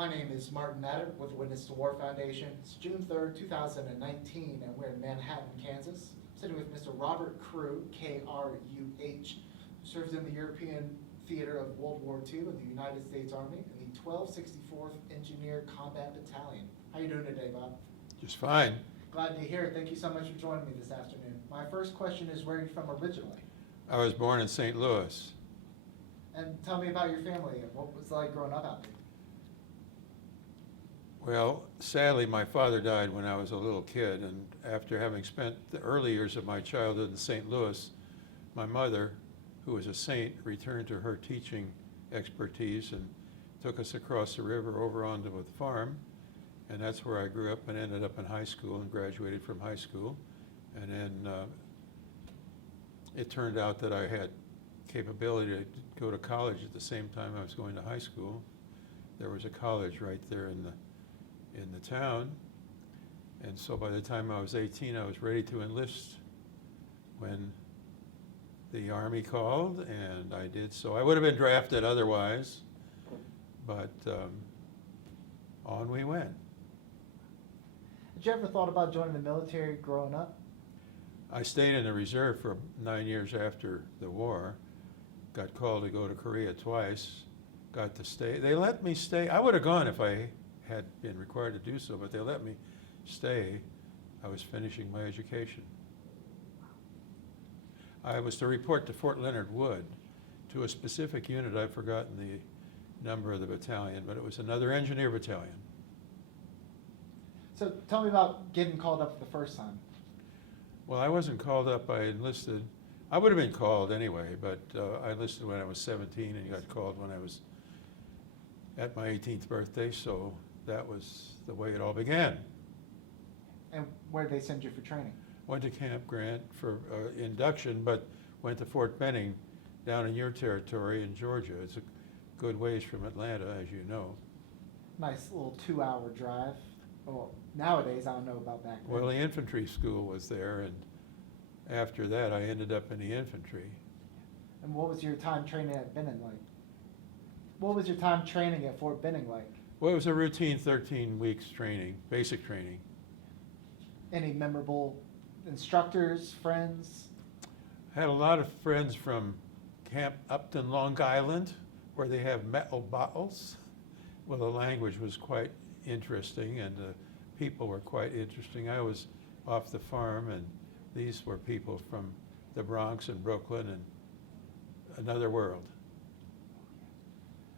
My name is Martin Madden with the Witness to War Foundation. It's June 3rd, 2019, and we're in Manhattan, Kansas. I'm sitting with Mr. Robert Kruh, K-R-U-H, who served in the European Theater of World War II of the United States Army in the 1264th Engineer Combat Battalion. How you doing today, Bob? Just fine. Glad to hear it. Thank you so much for joining me this afternoon. My first question is, where are you from originally? I was born in St. Louis. And tell me about your family and what was it like growing up out there? Well, sadly, my father died when I was a little kid, and after having spent the early years of my childhood in St. Louis, my mother, who was a saint, returned to her teaching expertise and took us across the river over onto the farm, and that's where I grew up and ended up in high school and graduated from high school. And then it turned out that I had capability to go to college at the same time I was going to high school. There was a college right there in the town, and so by the time I was 18, I was ready to enlist when the Army called, and I did so. I would have been drafted otherwise, but on we went. Had you ever thought about joining the military growing up? I stayed in the reserve for 9 years after the war, got called to go to Korea twice, got to stay. They let me stay. I would have gone if I had been required to do so, but they let me stay. I was finishing my education. I was to report to Fort Leonard Wood, to a specific unit. I've forgotten the number of the battalion, but it was another engineer battalion. So tell me about getting called up for the first time. Well, I wasn't called up. I enlisted. I would have been called anyway, but I enlisted when I was 17 and got called when I was at my 18th birthday, so that was the way it all began. And where did they send you for training? Went to Camp Grant for induction, but went to Fort Benning down in your territory in Georgia. It's a good ways from Atlanta, as you know. Nice little 2-hour drive. Well, nowadays, I don't know about back then. Well, the infantry school was there, and after that, I ended up in the infantry. And what was your time training at Benning like? What was your time training at Fort Benning like? Well, it was a routine 13 weeks training, basic training. Any memorable instructors, friends? I had a lot of friends from Camp Upton, Long Island, where they have metal bottles. Well, the language was quite interesting, and the people were quite interesting. I was off the farm, and these were people from the Bronx and Brooklyn and another world.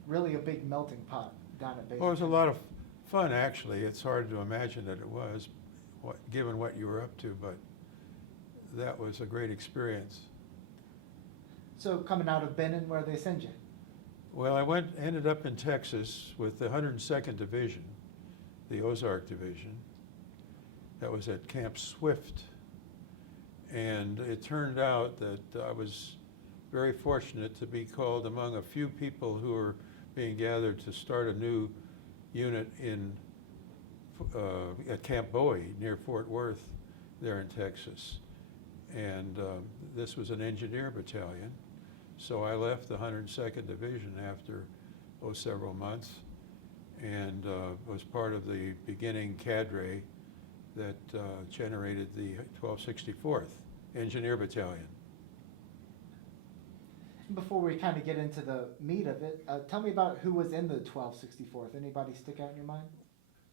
Really a big melting pot down at basic. Well, it was a lot of fun, actually. It's hard to imagine that it was, given what you were up to, but that was a great experience. So coming out of Benning, where they send you? Well, I ended up in Texas with the 102nd Division, the Ozark Division. That was at Camp Swift. And it turned out that I was very fortunate to be called among a few people who were being gathered to start a new unit at Camp Bowie near Fort Worth there in Texas. And this was an engineer battalion. So I left the 102nd Division after several months and was part of the beginning cadre that generated the 1264th Engineer Battalion. Before we kind of get into the meat of it, tell me about who was in the 1264th. Anybody stick out in your mind?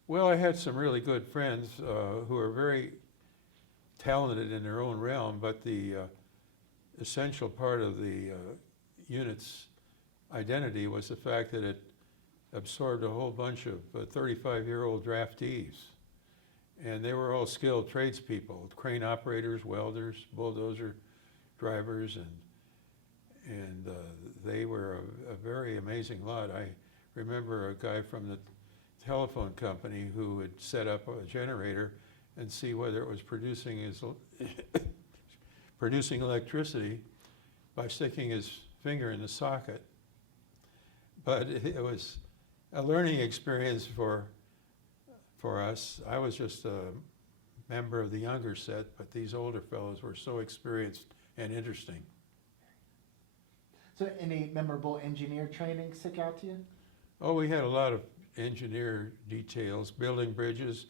Well, I had some really good friends who are very talented in their own realm, but the essential part of the unit's identity was the fact that it absorbed a whole bunch of 35-year-old draftees. And they were all skilled tradespeople, crane operators, welders, bulldozer drivers, and they were a very amazing lot. I remember a guy from the telephone company who would set up a generator and see whether it was producing electricity by sticking his finger in the socket. But it was a learning experience for us. I was just a member of the younger set, but these older fellows were so experienced and interesting. So any memorable engineer training stick out to you? Oh, we had a lot of engineer details, building bridges,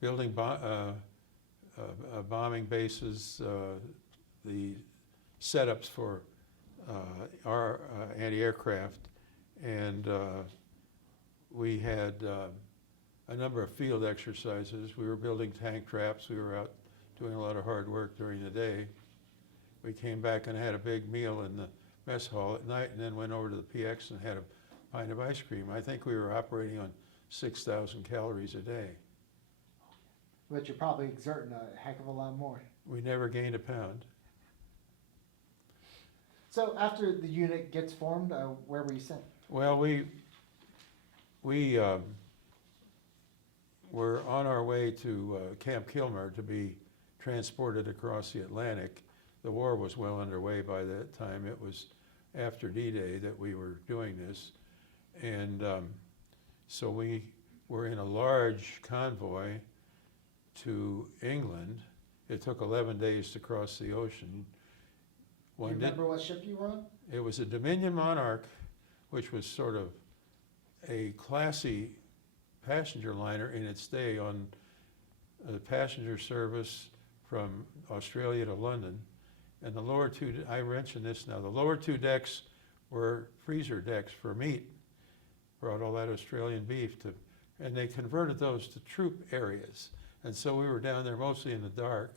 building bombing bases, the setups for our anti-aircraft, and we had a number of field exercises. We were building tank traps. We were out doing a lot of hard work during the day. We came back and had a big meal in the mess hall at night, and then went over to the PX and had a pint of ice cream. I think we were operating on 6,000 calories a day. But you're probably exerting a heck of a lot more. We never gained a pound. So after the unit gets formed, where were you sent? Well, we were on our way to Camp Kilmer to be transported across the Atlantic. The war was well underway by that time. It was after D-Day that we were doing this. And so we were in a large convoy to England. It took 11 days to cross the ocean. Do you remember what ship you were on? It was a Dominion Monarch, which was sort of a classy passenger liner in its day on a passenger service from Australia to London. And the lower two, I mention this now, the lower two decks were freezer decks for meat. Brought all that Australian beef to, and they converted those to troop areas. And so we were down there mostly in the dark,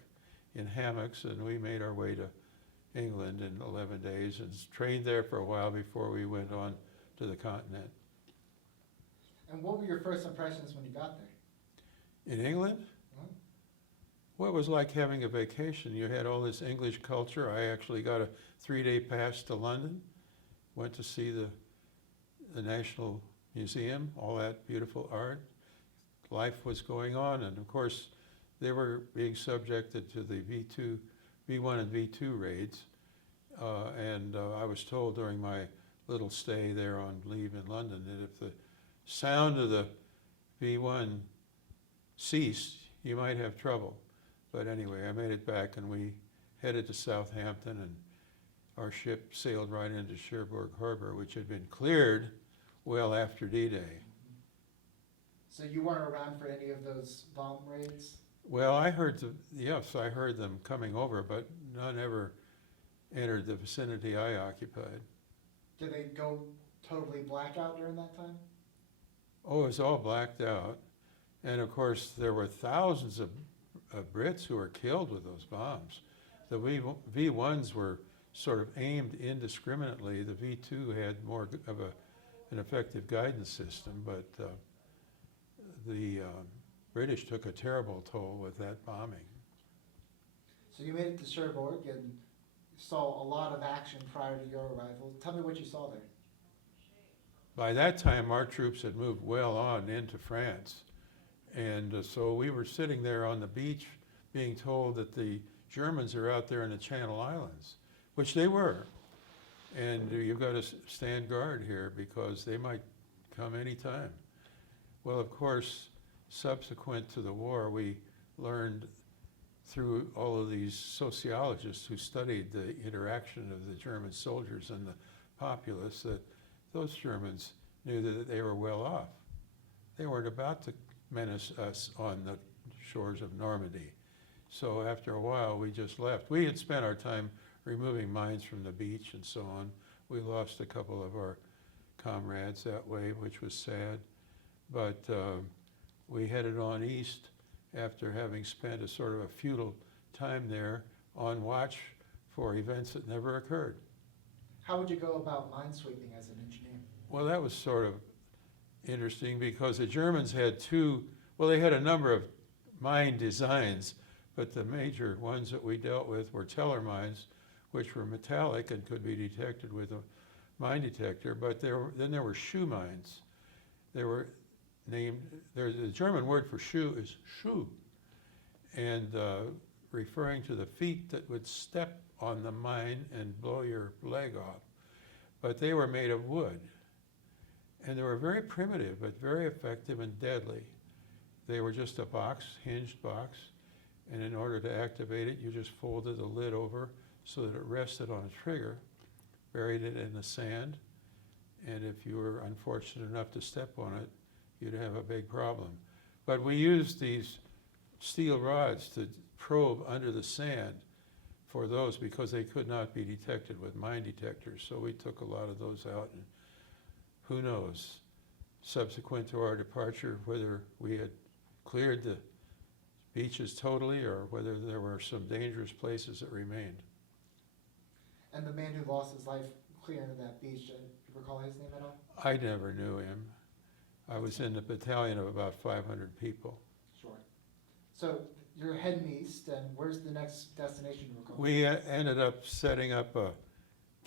in hammocks, and we made our way to England in 11 days and trained there for a while before we went on to the continent. And what were your first impressions when you got there? In England? Hmm? Well, it was like having a vacation. You had all this English culture. I actually got a 3-day pass to London, went to see the National Museum, all that beautiful art. Life was going on, and of course, they were being subjected to the V1 and V2 raids. And I was told during my little stay there on leave in London that if the sound of the V1 ceased, you might have trouble. But anyway, I made it back, and we headed to Southampton, and our ship sailed right into Cherbourg Harbor, which had been cleared well after D-Day. So you weren't around for any of those bomb raids? Well, I heard them coming over, but none ever entered the vicinity I occupied. Did they go totally blackout during that time? Oh, it was all blacked out. And of course, there were thousands of Brits who were killed with those bombs. The V1s were sort of aimed indiscriminately. The V2 had more of an effective guidance system, but the British took a terrible toll with that bombing. So you made it to Cherbourg and saw a lot of action prior to your arrival. Tell me what you saw there. By that time, our troops had moved well on into France. And so we were sitting there on the beach being told that the Germans are out there in the Channel Islands, which they were. And you've got to stand guard here because they might come any time. Well, of course, subsequent to the war, we learned through all of these sociologists who studied the interaction of the German soldiers and the populace that those Germans knew that they were well off. They weren't about to menace us on the shores of Normandy. So after a while, we just left. We had spent our time removing mines from the beach and so on. We lost a couple of our comrades that way, which was sad. But we headed on east after having spent a sort of a futile time there on watch for events that never occurred. How would you go about minesweeping as an engineer? Well, that was sort of interesting because the Germans had they had a number of mine designs, but the major ones that we dealt with were teller mines, which were metallic and could be detected with a mine detector, but then there were shoe mines. They were named, the German word for shoe is Schuh, and referring to the feet that would step on the mine and blow your leg off. But they were made of wood. And they were very primitive, but very effective and deadly. They were just a box, hinged box, and in order to activate it, you just folded the lid over so that it rested on a trigger, buried it in the sand, and if you were unfortunate enough to step on it, you'd have a big problem. But we used these steel rods to probe under the sand for those because they could not be detected with mine detectors. So we took a lot of those out, and who knows, subsequent to our departure, whether we had cleared the beaches totally or whether there were some dangerous places that remained. And the man who lost his life clearing that beach, do you recall his name at all? I never knew him. I was in a battalion of about 500 people. Sure. So you're heading east, and where's the next destination you recall? We ended up setting up a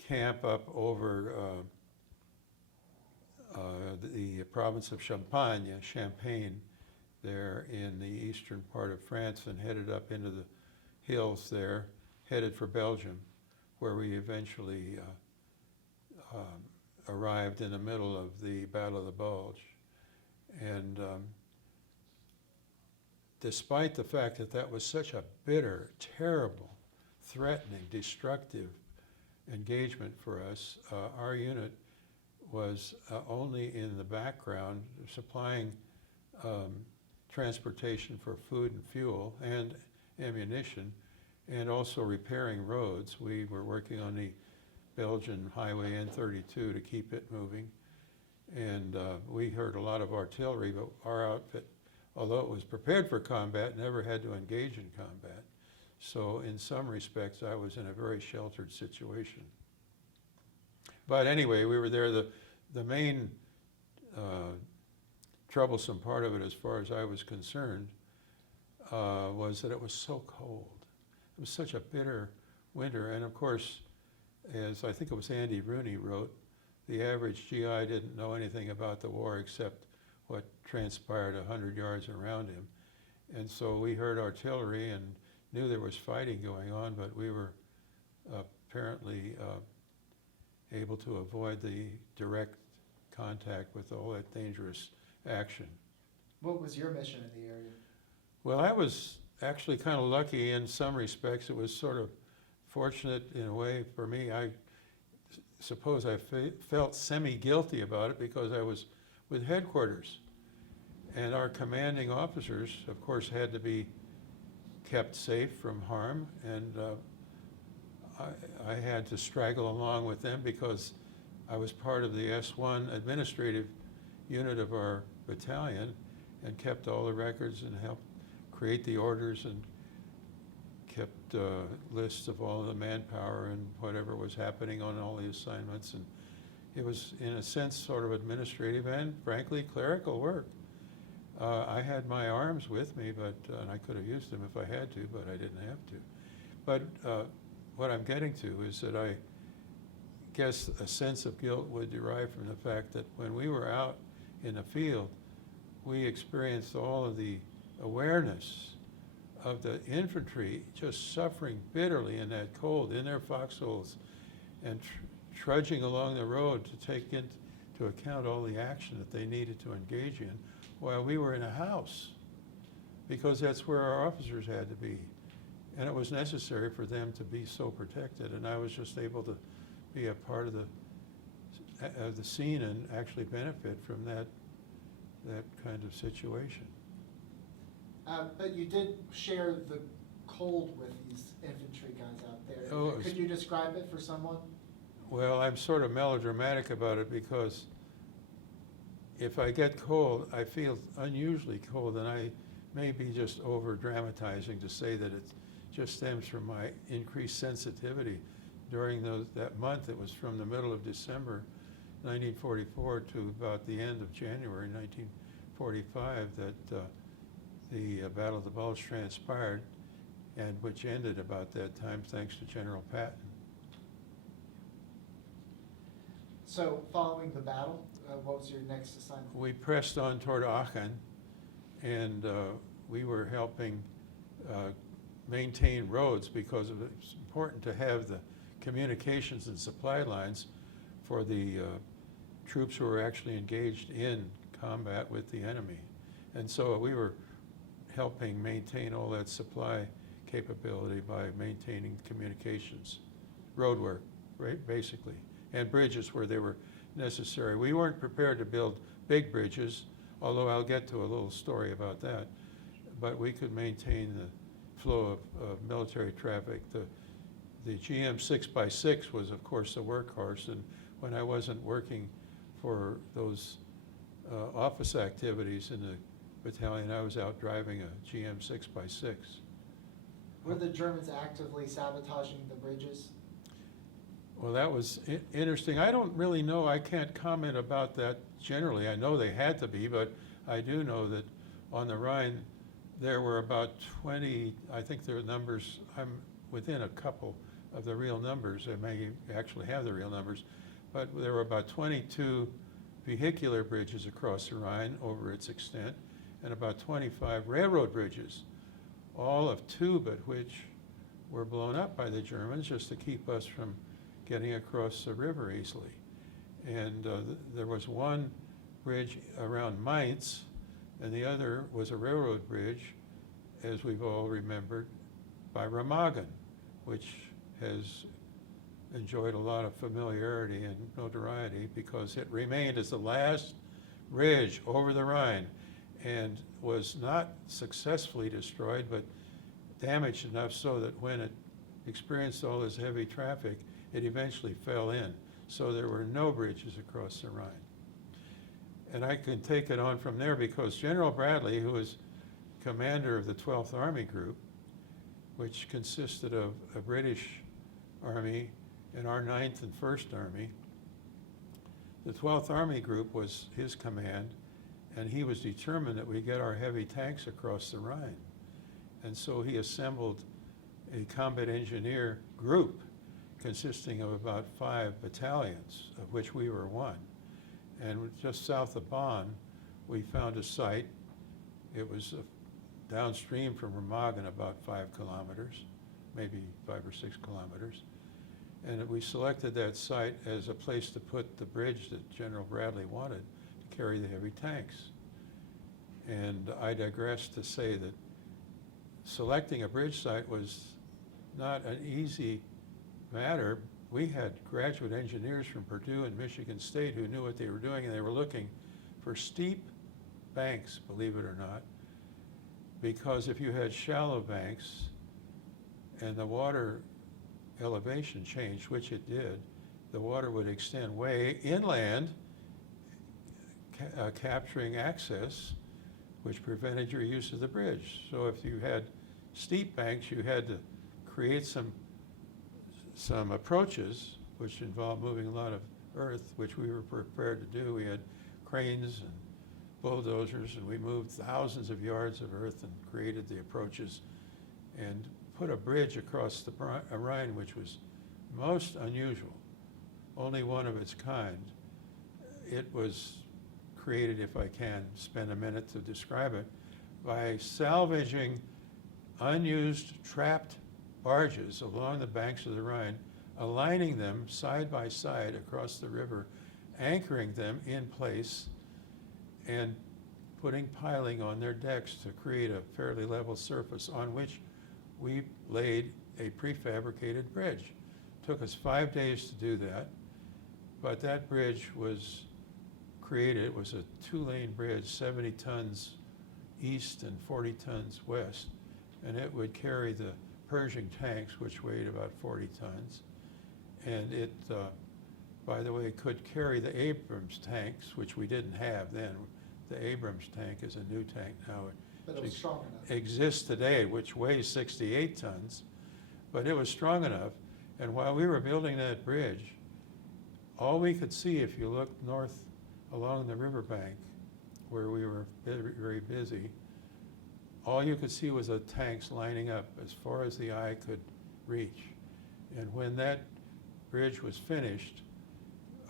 camp up over the province of Champagne, there in the eastern part of France, and headed up into the hills there, headed for Belgium, where we eventually arrived in the middle of the Battle of the Bulge. And despite the fact that that was such a bitter, terrible, threatening, destructive engagement for us, our unit was only in the background, supplying transportation for food and fuel and ammunition, and also repairing roads. We were working on the Belgian Highway N32 to keep it moving. And we heard a lot of artillery, but our outfit, although it was prepared for combat, never had to engage in combat. So in some respects, I was in a very sheltered situation. But anyway, we were there. The main troublesome part of it, as far as I was concerned, was that it was so cold. It was such a bitter winter. And of course, as I think it was Andy Rooney wrote, the average GI didn't know anything about the war except what transpired 100 yards around him. And so we heard artillery and knew there was fighting going on, but we were apparently able to avoid the direct contact with all that dangerous action. What was your mission in the area? Well, I was actually kind of lucky in some respects. It was sort of fortunate in a way for me. I suppose I felt semi-guilty about it because I was with headquarters. And our commanding officers, of course, had to be kept safe from harm. And I had to straggle along with them because I was part of the S1 administrative unit of our battalion and kept all the records and helped create the orders and kept lists of all of the manpower and whatever was happening on all the assignments. And it was, in a sense, sort of administrative and, frankly, clerical work. I had my arms with me, but and I could have used them if I had to, but I didn't have to. But what I'm getting to is that I guess a sense of guilt would derive from the fact that when we were out in the field, we experienced all of the awareness of the infantry just suffering bitterly in that cold, in their foxholes, and trudging along the road to take into account all the action that they needed to engage in, while we were in a house, because that's where our officers had to be. And it was necessary for them to be so protected, and I was just able to be a part of the scene and actually benefit from that kind of situation. But you did share the cold with these infantry guys out there. Oh, Could you describe it for someone? Well, I'm sort of melodramatic about it because if I get cold, I feel unusually cold, and I may be just over-dramatizing to say that it just stems from my increased sensitivity during that month. It was from the middle of December 1944 to about the end of January 1945 that the Battle of the Bulge transpired, and which ended about that time thanks to General Patton. So following the battle, what was your next assignment? We pressed on toward Aachen, and we were helping maintain roads because it's important to have the communications and supply lines for the troops who were actually engaged in combat with the enemy. And so we were helping maintain all that supply capability by maintaining communications, road work, right, basically, and bridges where they were necessary. We weren't prepared to build big bridges although I'll get to a little story about that. But we could maintain the flow of military traffic. The GM 6x6 was, of course, the workhorse, and when I wasn't working for those office activities in the battalion, I was out driving a GM 6x6. Were the Germans actively sabotaging the bridges? Well, that was interesting. I don't really know. I can't comment about that generally. I know they had to be, but I do know that on the Rhine, there were about 20, I think there are numbers, I'm within a couple of the real numbers. I may actually have the real numbers, but there were about 22 vehicular bridges across the Rhine over its extent, and about 25 railroad bridges, all of two but which were blown up by the Germans just to keep us from getting across the river easily. And there was one bridge around Mainz, and the other was a railroad bridge, as we've all remembered, by Remagen, which has enjoyed a lot of familiarity and notoriety because it remained as the last bridge over the Rhine and was not successfully destroyed, but damaged enough so that when it experienced all this heavy traffic, it eventually fell in. So there were no bridges across the Rhine. And I can take it on from there because General Bradley, who was commander of the 12th Army Group, which consisted of a British Army and our 9th and 1st Army, the 12th Army Group was his command, and he was determined that we get our heavy tanks across the Rhine. And so he assembled a combat engineer group consisting of about 5 battalions, of which we were one. And just south of Bonn, we found a site. It was downstream from Remagen about 5 kilometers, maybe 5 or 6 kilometers. And we selected that site as a place to put the bridge that General Bradley wanted to carry the heavy tanks. And I digress to say that selecting a bridge site was not an easy matter. We had graduate engineers from Purdue and Michigan State who knew what they were doing, and they were looking for steep banks, believe it or not, because if you had shallow banks and the water elevation changed, which it did, the water would extend way inland, capturing access, which prevented your use of the bridge. So if you had steep banks, you had to create some approaches, which involved moving a lot of earth, which we were prepared to do. We had cranes and bulldozers, and we moved thousands of yards of earth and created the approaches and put a bridge across the Rhine, which was most unusual, only one of its kind. It was created, if I can spend a minute to describe it, by salvaging unused trapped barges along the banks of the Rhine, aligning them side by side across the river, anchoring them in place, and putting piling on their decks to create a fairly level surface on which we laid a prefabricated bridge. It took us 5 days to do that, but that bridge was created. It was a 2-lane bridge, 70 tons east and 40 tons west, and it would carry the Pershing tanks, which weighed about 40 tons. And it, by the way, could carry the Abrams tanks, which we didn't have then. The Abrams tank is a new tank now. But it was strong enough. Exists today, which weighs 68 tons, but it was strong enough. And while we were building that bridge, all we could see, if you looked north along the riverbank, where we were very busy, all you could see was the tanks lining up as far as the eye could reach. And when that bridge was finished,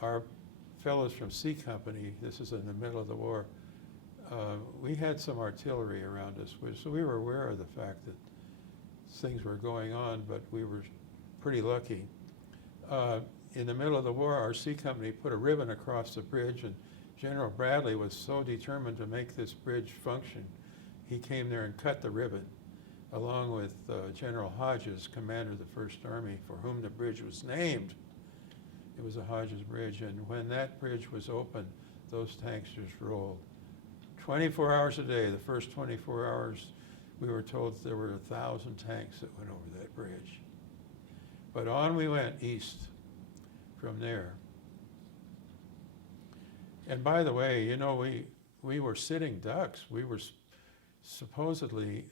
our fellows from C Company, this is in the middle of the war, we had some artillery around us, so we were aware of the fact that things were going on, but we were pretty lucky. In the middle of the war, our C Company put a ribbon across the bridge, and General Bradley was so determined to make this bridge function, he came there and cut the ribbon, along with General Hodges, commander of the First Army, for whom the bridge was named. It was a Hodges Bridge, and when that bridge was open, those tanks just rolled 24 hours a day. The first 24 hours, we were told there were 1,000 tanks that went over that bridge. But on we went east from there. And by the way, you know, we were sitting ducks. We were supposedly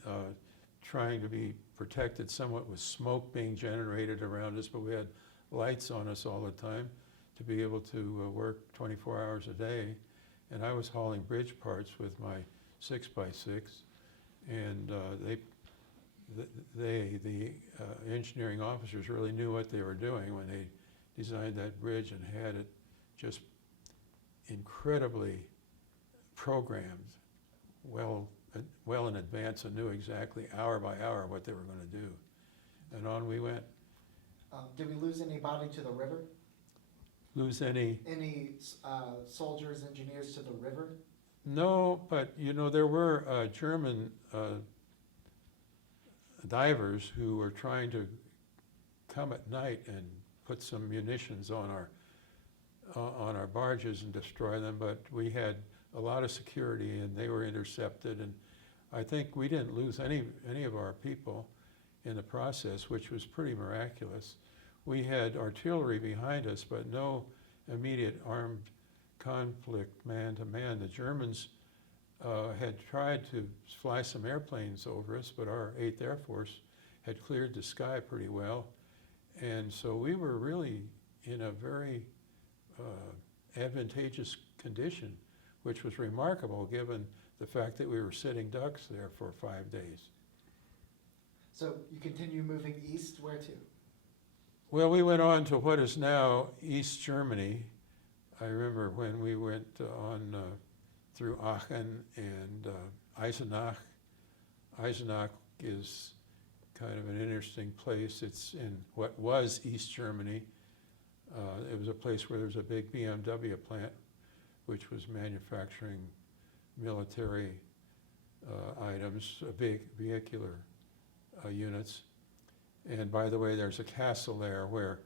trying to be protected somewhat with smoke being generated around us, but we had lights on us all the time to be able to work 24 hours a day. And I was hauling bridge parts with my 6x6, and the engineering officers really knew what they were doing when they designed that bridge and had it just incredibly programmed well in advance, and knew exactly hour by hour what they were going to do. And on we went. Did we lose anybody to the river? Lose any? Any soldiers, engineers to the river? No, but you know, there were German divers who were trying to come at night and put some munitions on our barges and destroy them, but we had a lot of security and they were intercepted, and I think we didn't lose any of our people in the process, which was pretty miraculous. We had artillery behind us, but no immediate armed conflict man-to-man. The Germans had tried to fly some airplanes over us, but our 8th Air Force had cleared the sky pretty well. And so we were really in a very advantageous condition, which was remarkable given the fact that we were sitting ducks there for 5 days. So you continue moving east, where to? Well, we went on to what is now East Germany. I remember when we went on through Aachen and Eisenach. Eisenach is kind of an interesting place. It's in what was East Germany. It was a place where there was a big BMW plant, which was manufacturing military items, big vehicular units. And by the way, there's a castle there where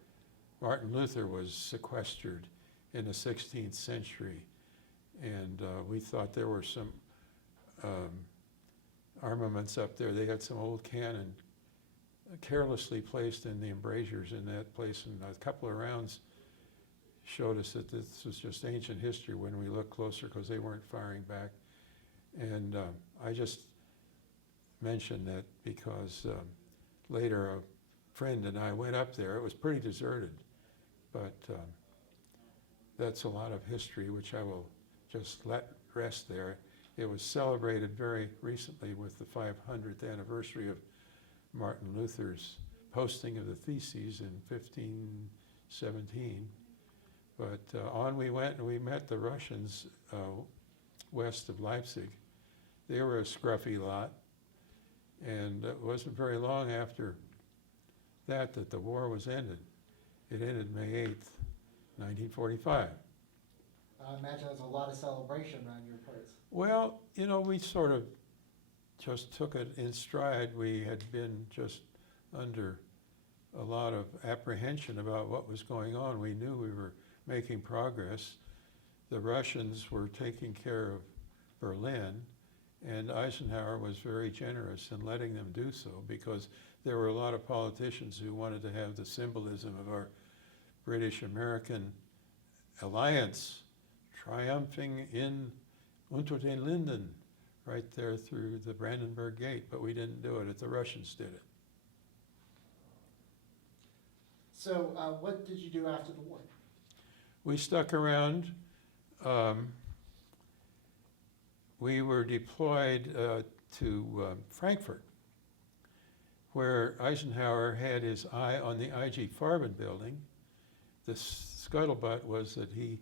Martin Luther was sequestered in the 16th century. And we thought there were some armaments up there. They had some old cannon carelessly placed in the embrasures in that place, and a couple of rounds showed us that this was just ancient history when we looked closer, because they weren't firing back. And I just mentioned that because later a friend and I went up there. It was pretty deserted, but that's a lot of history which I will just let rest there. It was celebrated very recently with the 500th anniversary of Martin Luther's posting of the Theses in 1517. But on we went, and we met the Russians west of Leipzig. They were a scruffy lot, and it wasn't very long after that the war was ended. It ended May 8th, 1945. I imagine there's a lot of celebration around your parts. Well, you know, we sort of just took it in stride. We had been just under a lot of apprehension about what was going on. We knew we were making progress. The Russians were taking care of Berlin, and Eisenhower was very generous in letting them do so, because there were a lot of politicians who wanted to have the symbolism of our British-American alliance triumphing in unter den Linden, right there through the Brandenburg Gate, but we didn't do it. The Russians did it. So what did you do after the war? We stuck around. We were deployed to Frankfurt, where Eisenhower had his eye on the I.G. Farben building. The scuttlebutt was that he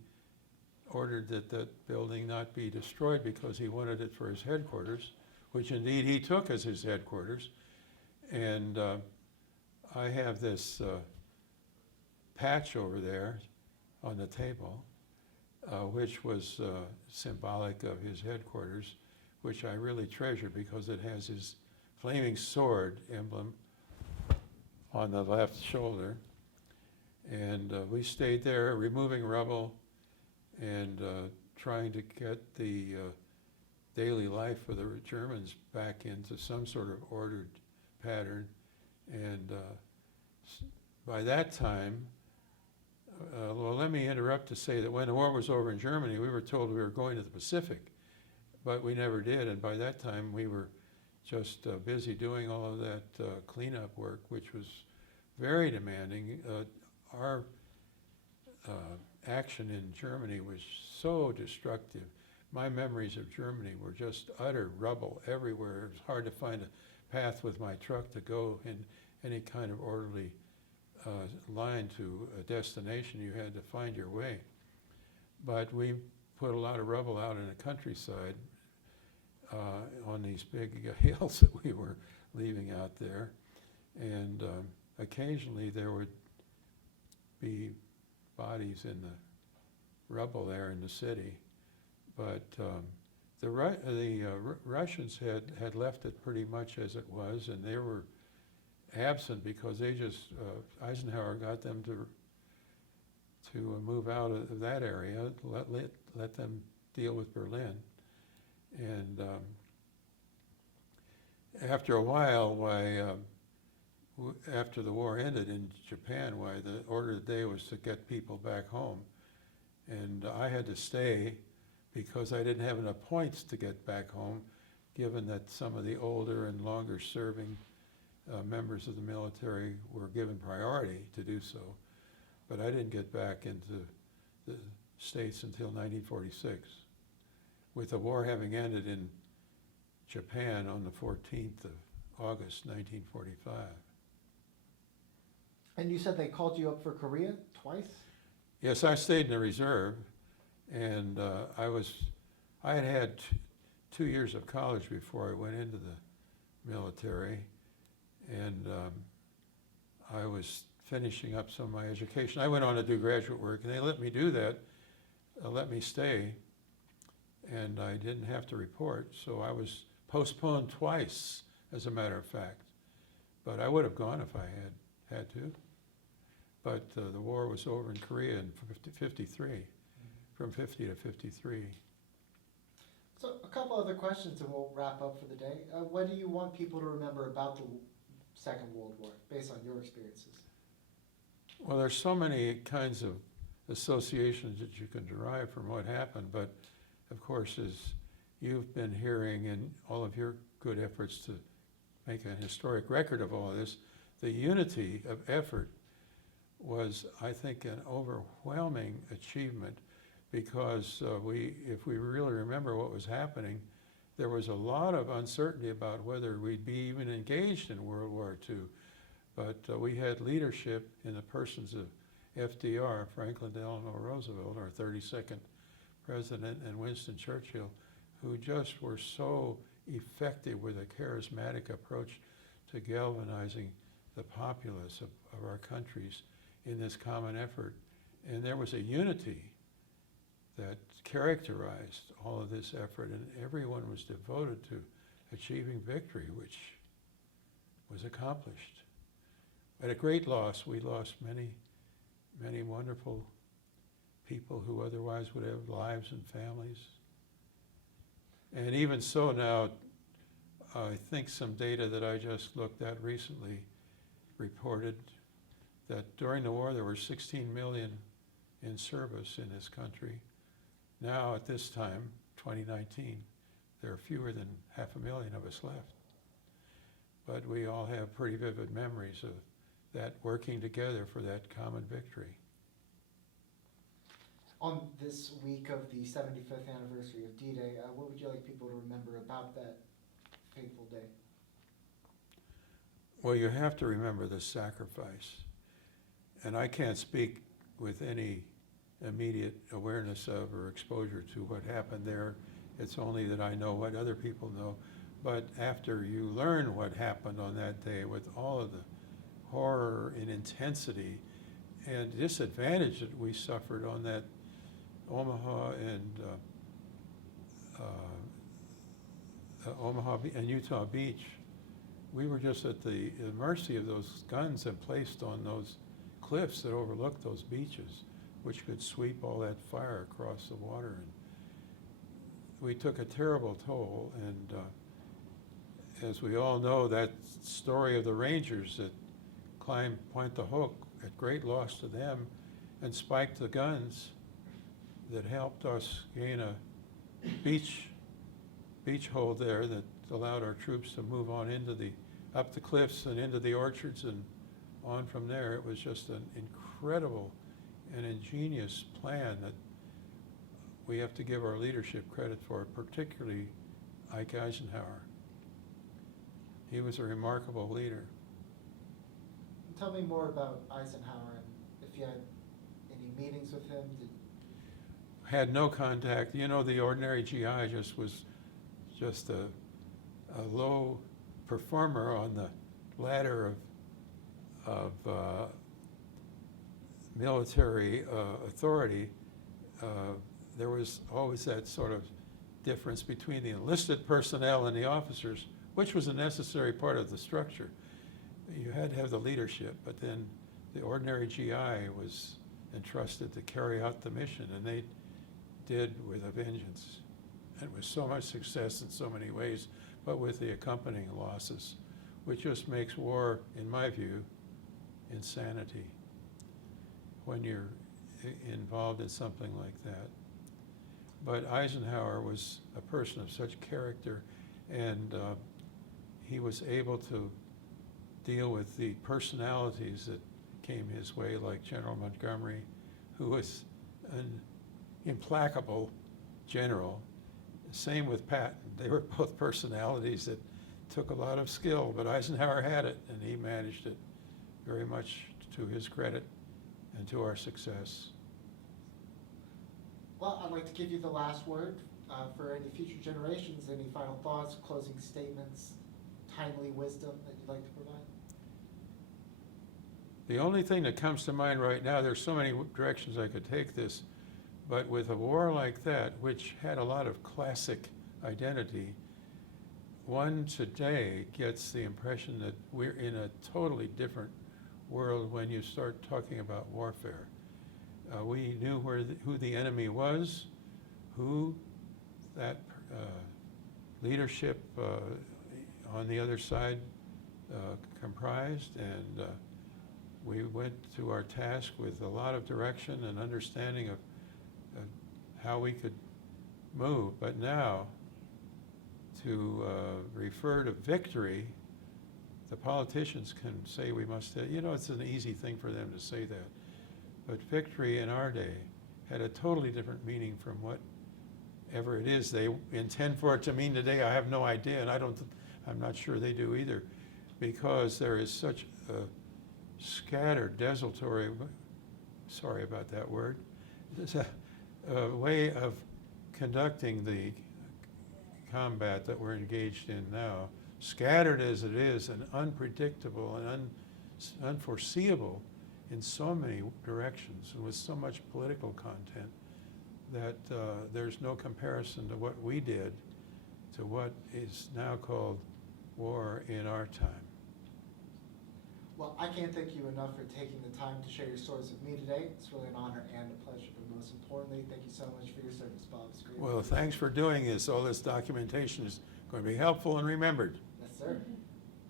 ordered that that building not be destroyed because he wanted it for his headquarters, which indeed he took as his headquarters. And I have this patch over there on the table, which was symbolic of his headquarters, which I really treasure because it has his flaming sword emblem on the left shoulder. And we stayed there removing rubble and trying to get the daily life for the Germans back into some sort of ordered pattern. And by that time, well, let me interrupt to say that when the war was over in Germany, we were told we were going to the Pacific, but we never did. And by that time, we were just busy doing all of that cleanup work, which was very demanding. Our action in Germany was so destructive. My memories of Germany were just utter rubble everywhere. It was hard to find a path with my truck to go in any kind of orderly line to a destination. You had to find your way. But we put a lot of rubble out in the countryside on these big hills that we were leaving out there. And occasionally there would be bodies in the rubble there in the city. But the Russians had left it pretty much as it was, and they were absent because they just, Eisenhower got them to move out of that area, let them deal with Berlin. And after a while, after the war ended in Japan, the order of the day was to get people back home. And I had to stay because I didn't have enough points to get back home, given that some of the older and longer serving members of the military were given priority to do so. But I didn't get back into the States until 1946, with the war having ended in Japan on the 14th of August, 1945. And you said they called you up for Korea twice? Yes, I stayed in the reserve, and I had 2 years of college before I went into the military, and I was finishing up some of my education. I went on to do graduate work, and they let me do that, let me stay, and I didn't have to report, so I was postponed twice, as a matter of fact. But I would have gone if I had to. But the war was over in Korea in 53, from 50 to 53. So a couple other questions and we'll wrap up for the day. What do you want people to remember about the Second World War, based on your experiences? Well, there's so many kinds of associations that you can derive from what happened, but of course, as you've been hearing in all of your good efforts to make an historic record of all this, the unity of effort was, I think, an overwhelming achievement, because if we really remember what was happening, there was a lot of uncertainty about whether we'd be even engaged in World War II. But we had leadership in the persons of FDR, Franklin Delano Roosevelt, our 32nd president, and Winston Churchill, who just were so effective with a charismatic approach to galvanizing the populace of our countries in this common effort. And there was a unity that characterized all of this effort, and everyone was devoted to achieving victory, which was accomplished. At a great loss, we lost many, many wonderful people who otherwise would have lives and families. And even so now, I think some data that I just looked at recently reported that during the war there were 16 million in service in this country. Now at this time, 2019, there are fewer than 500,000 of us left. But we all have pretty vivid memories of that working together for that common victory. On this week of the 75th anniversary of D-Day, what would you like people to remember about that fateful day? Well, you have to remember the sacrifice. And I can't speak with any immediate awareness of or exposure to what happened there. It's only that I know what other people know. But after you learn what happened on that day with all of the horror and intensity and disadvantage that we suffered on that Omaha and Utah Beach, we were just at the mercy of those guns and placed on those cliffs that overlooked those beaches, which could sweep all that fire across the water. we took a terrible toll, and as we all know, that story of the Rangers that climbed Pointe du Hoc at great loss to them and spiked the guns that helped us gain a beach hold there that allowed our troops to move on up the cliffs and into the orchards and on from there. It was just an incredible and ingenious plan that we have to give our leadership credit for, particularly Ike Eisenhower. He was a remarkable leader. Tell me more about Eisenhower and if you had any meetings with him. Had no contact. You know, the ordinary GI was just a low performer on the ladder of military authority. There was always that sort of difference between the enlisted personnel and the officers, which was a necessary part of the structure. You had to have the leadership, but then the ordinary GI was entrusted to carry out the mission, and they did with a vengeance. And with so much success in so many ways, but with the accompanying losses, which just makes war, in my view, insanity when you're involved in something like that. But Eisenhower was a person of such character, and he was able to deal with the personalities that came his way, like General Montgomery, who was an implacable general. Same with Patton. They were both personalities that took a lot of skill, but Eisenhower had it, and he managed it very much to his credit and to our success. Well, I'd like to give you the last word for any future generations. Any final thoughts, closing statements, timely wisdom that you'd like to provide? The only thing that comes to mind right now, there's so many directions I could take this, but with a war like that, which had a lot of classic identity, one today gets the impression that we're in a totally different world when you start talking about warfare. We knew who the enemy was, who that leadership on the other side comprised, and we went to our task with a lot of direction and understanding of how we could move. But now, to refer to victory, the politicians can say we must, it's an easy thing for them to say that. But victory in our day had a totally different meaning from whatever it is they intend for it to mean today. I have no idea, and I'm not sure they do either, because there is such a scattered, desultory, sorry about that word, there's a way of conducting the combat that we're engaged in now, scattered as it is and unpredictable and unforeseeable in so many directions and with so much political content that there's no comparison to what we did to what is now called war in our time. Well, I can't thank you enough for taking the time to share your stories with me today. It's really an honor and a pleasure, but most importantly, thank you so much for your service, Bob. It's great. Well, thanks for doing this. All this documentation is going to be helpful and remembered. Yes, sir.